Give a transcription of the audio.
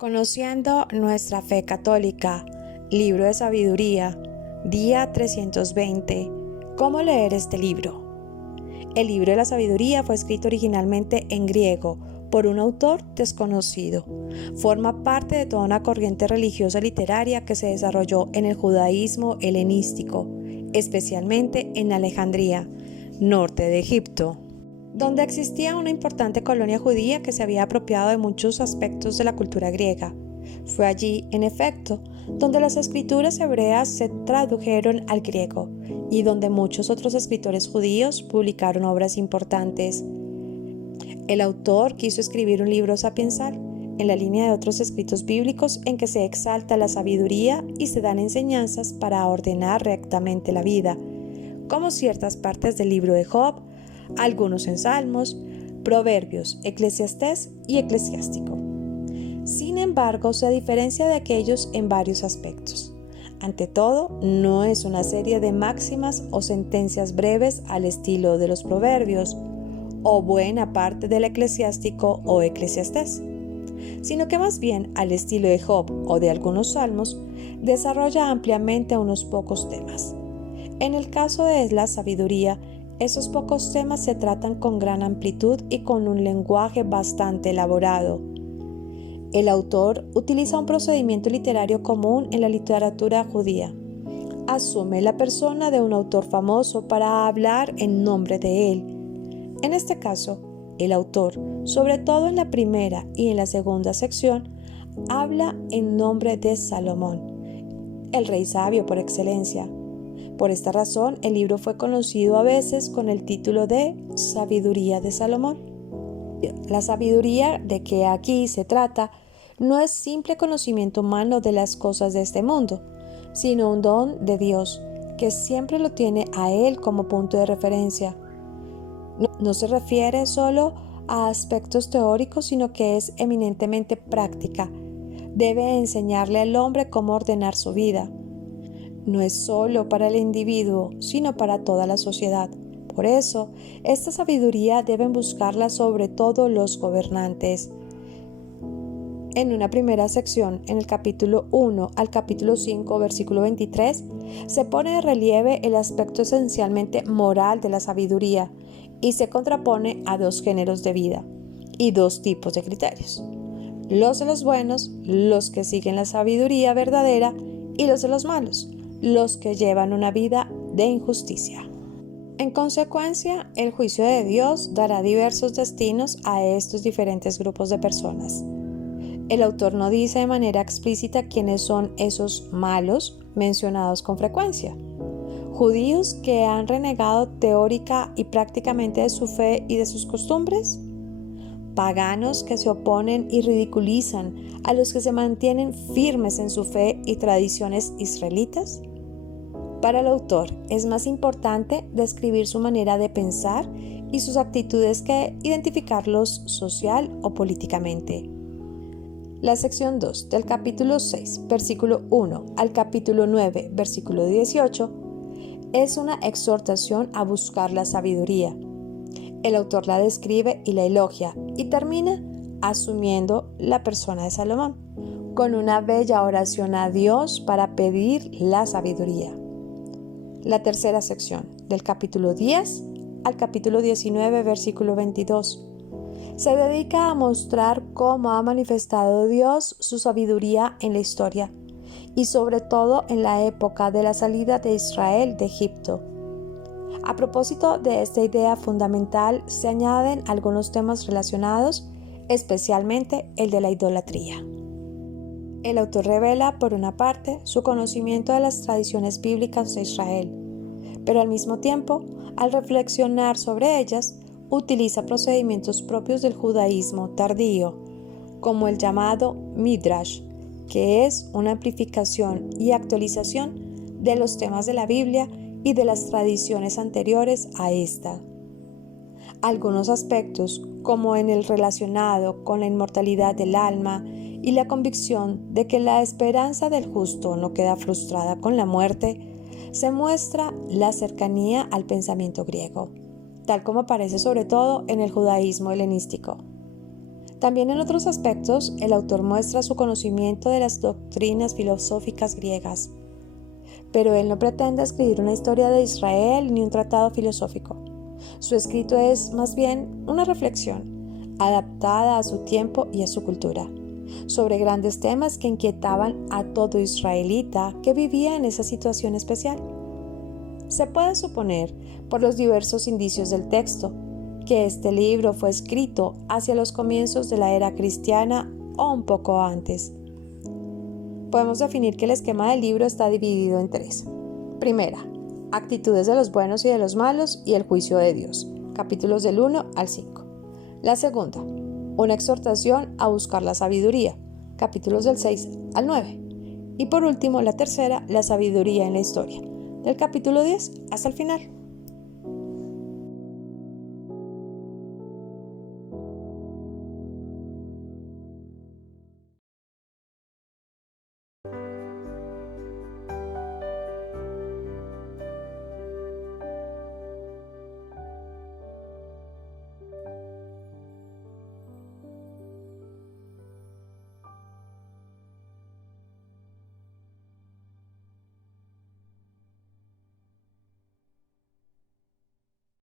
Conociendo nuestra fe católica, libro de sabiduría, día 320. ¿Cómo leer este libro? El libro de la sabiduría fue escrito originalmente en griego por un autor desconocido. Forma parte de toda una corriente religiosa literaria que se desarrolló en el judaísmo helenístico, especialmente en Alejandría, norte de Egipto, donde existía una importante colonia judía que se había apropiado de muchos aspectos de la cultura griega. Fue allí, en efecto, donde las escrituras hebreas se tradujeron al griego y donde muchos otros escritores judíos publicaron obras importantes. El autor quiso escribir un libro sapiensal, en la línea de otros escritos bíblicos en que se exalta la sabiduría y se dan enseñanzas para ordenar rectamente la vida, como ciertas partes del libro de Job, algunos en Salmos, Proverbios, Eclesiastés y Eclesiástico. Sin embargo, se diferencia de aquellos en varios aspectos. Ante todo, no es una serie de máximas o sentencias breves al estilo de los Proverbios o buena parte del Eclesiástico o Eclesiastés, sino que más bien, al estilo de Job o de algunos Salmos, desarrolla ampliamente unos pocos temas. En el caso de la sabiduría, esos pocos temas se tratan con gran amplitud y con un lenguaje bastante elaborado. El autor utiliza un procedimiento literario común en la literatura judía. Asume la persona de un autor famoso para hablar en nombre de él. En este caso, el autor, sobre todo en la primera y en la segunda sección, habla en nombre de Salomón, el rey sabio por excelencia. Por esta razón, el libro fue conocido a veces con el título de Sabiduría de Salomón. La sabiduría de que aquí se trata no es simple conocimiento humano de las cosas de este mundo, sino un don de Dios, que siempre lo tiene a Él como punto de referencia. No se refiere solo a aspectos teóricos, sino que es eminentemente práctica. Debe enseñarle al hombre cómo ordenar su vida. No es solo para el individuo, sino para toda la sociedad. Por eso, esta sabiduría deben buscarla sobre todo los gobernantes. En una primera sección, en el capítulo 1 al capítulo 5, versículo 23, se pone de relieve el aspecto esencialmente moral de la sabiduría y se contrapone a dos géneros de vida y dos tipos de criterios: los de los buenos, los que siguen la sabiduría verdadera, y los de los malos, los que llevan una vida de injusticia. En consecuencia, el juicio de Dios dará diversos destinos a estos diferentes grupos de personas. El autor no dice de manera explícita quiénes son esos malos mencionados con frecuencia. ¿Judíos que han renegado teórica y prácticamente de su fe y de sus costumbres? ¿Paganos que se oponen y ridiculizan a los que se mantienen firmes en su fe y tradiciones israelitas? Para el autor es más importante describir su manera de pensar y sus actitudes que identificarlos social o políticamente. La sección 2 del capítulo 6, versículo 1 al capítulo 9, versículo 18, es una exhortación a buscar la sabiduría. El autor la describe y la elogia y termina asumiendo la persona de Salomón, con una bella oración a Dios para pedir la sabiduría. La tercera sección, del capítulo 10 al capítulo 19, versículo 22, se dedica a mostrar cómo ha manifestado Dios su sabiduría en la historia y sobre todo en la época de la salida de Israel de Egipto. A propósito de esta idea fundamental, se añaden algunos temas relacionados, especialmente el de la idolatría. El autor revela, por una parte, su conocimiento de las tradiciones bíblicas de Israel, pero al mismo tiempo, al reflexionar sobre ellas, utiliza procedimientos propios del judaísmo tardío, como el llamado Midrash, que es una amplificación y actualización de los temas de la Biblia y de las tradiciones anteriores a esta. Algunos aspectos, como en el relacionado con la inmortalidad del alma y la convicción de que la esperanza del justo no queda frustrada con la muerte, se muestra la cercanía al pensamiento griego, tal como aparece sobre todo en el judaísmo helenístico. También en otros aspectos, el autor muestra su conocimiento de las doctrinas filosóficas griegas. Pero él no pretende escribir una historia de Israel ni un tratado filosófico. Su escrito es más bien una reflexión, adaptada a su tiempo y a su cultura, sobre grandes temas que inquietaban a todo israelita que vivía en esa situación especial. Se puede suponer, por los diversos indicios del texto, que este libro fue escrito hacia los comienzos de la era cristiana o un poco antes. Podemos definir que el esquema del libro está dividido en 3. Primera, actitudes de los buenos y de los malos y el juicio de Dios, capítulos del 1 al 5. La segunda, una exhortación a buscar la sabiduría, capítulos del 6 al 9. Y por último, la tercera, la sabiduría en la historia, del capítulo 10 hasta el final.